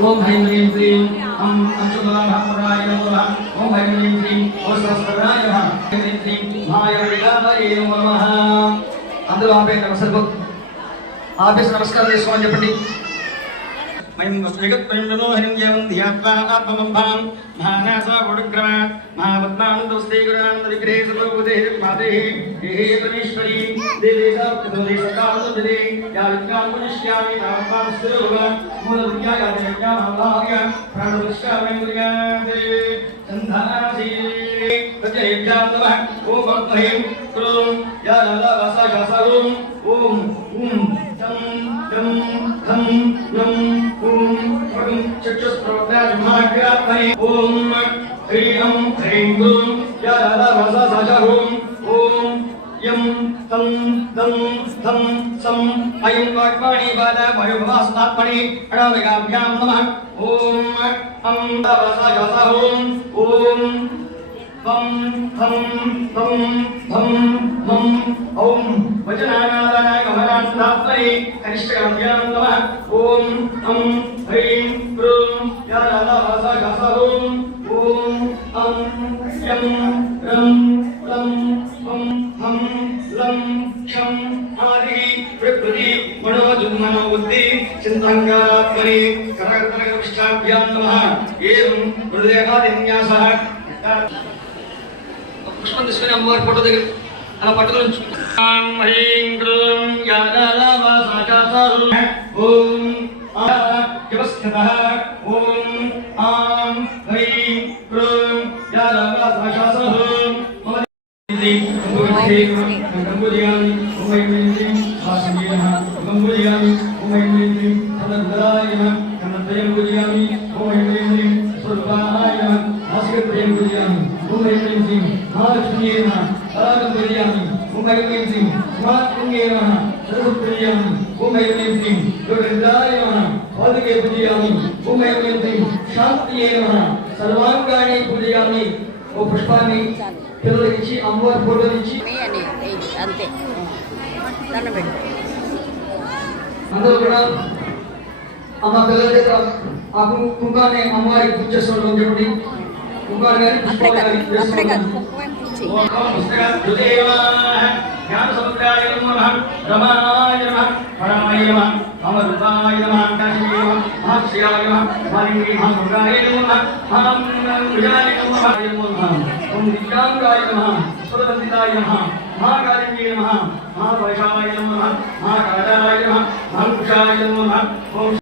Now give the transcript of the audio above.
ఓం హ్రీం హ్రీం హ్రీం అంశుభాపరాయ నమః ఓం హ్రీం హ్రీం హ్రీం ఓస్వస్వరాయ నమః హ్రీం హ్రీం మాయవిలాయ నమః. అందరూ ఆపేయండి, ఆపేసి నమస్కారం చేసుకోమని చెప్పండి. మయం వస్త్రగత్వం విలోహనం ఏవం ధ్యాత్వా ఆత్మబంధాం మహానాసా వడుగ్రమాత్ మహాపద్మానందవస్తే గురానంద విగ్రహే సర్వభూతే పాదే హే పరమేశ్వరీ దేవేశా ప్రదేశకాలందే యా విజ్ఞాన పుష్యామి తాపాస్సువ మూలవిద్యాయ జ్ఞానాయ ప్రాణవిష్కామేంద్రియాదే చందాసి ప్రజయేభ్యాం నమః. ఓం హ్రీం క్రోం యా లలావసాశాసోం ఓం ఓం తం తం తం నం ఓం భగం చక్షుస్ప్రవృత్తాయ ఓం హ్రీం హ్రీం క్రోం యా లలావసాశాసోం ఓం యం తం తం తం సం అయం వాగ్వాణి బాల వయోభవాస్తాత్మని అడామిగాభ్యాం నమః. ఓం అం లలావసాశాసోం ఓం వం థం థం థం థం ఓం వచనానాదానాయ మహానాథాత్మనే కనిష్ఠగాభ్యాం నమః. ఓం అం హ్రీం క్రోం యా లలావసాశాసోం ఓం అం యం రం లం వం హం లం క్షం ఆది ప్రకృతి మనోజన్మనో బుద్ధి చింతాంగాత్మనే కరకర్తనకవిష్టాభ్యాం నమః. ఏం హృదయాదిన్యాసః. పుష్పం తీసుకుని అమ్మవారి ఫోటో దగ్గర అలా పట్టుకుని ఓం హ్రీం క్రోం యా లలావసాశాసోం ఓం ఆస్కతః ఓం ఆం హ్రీం క్రోం యా లలావసాశాసోం గంగోజయామి ఓం హ్రీం హ్రీం వాసనీయః గంగోజయామి ఓం హ్రీం హ్రీం సనద్దాయ నమః కన్నద్వయం పూజయామి ఓం హ్రీం హ్రీం స్వరూపాయ నమః ఆస్కత్వయం పూజయామి ఓం హ్రీం హ్రీం మహాలక్ష్మీయే నమః పరాగం పూజయామి ఓం హ్రీం హ్రీం స్మార్తుంగే నమః సర్వం పూజయామి ఓం హ్రీం హ్రీం యోగేంద్రాయ నమః పాదుకే పూజయామి ఓం హ్రీం హ్రీం శాంతియే నమః సర్వాంగాణి పూజయామి. ఓ పుష్పాన్ని పిల్లలకి ఇచ్చి అమ్మవారి ఫోటో ఇచ్చి అంతే అందరూ కూడా అమ్మ పిల్లల దగ్గర ఆ కుంకాన్ని అమ్మవారికి పూజ చేసుకోవడం చెప్పండి. కుంకాలు కానీ పుష్పాలు కానీ జ్ఞాన సముద్రాయ నమః రమాయ నమః పరమాయ నమః అమృతాయ నమః కాశీయ నమః మహాశ్రియాయ నమః వాలింగి మహామురాయ నమః మహాంగాయ నమః ఓం దివ్యాంగాయ నమః సురవందితాయ నమః మహాకాళింగే నమః మహావైషాయ నమః మహాకాళాయ నమః మహాంకుశాయ నమః ఓం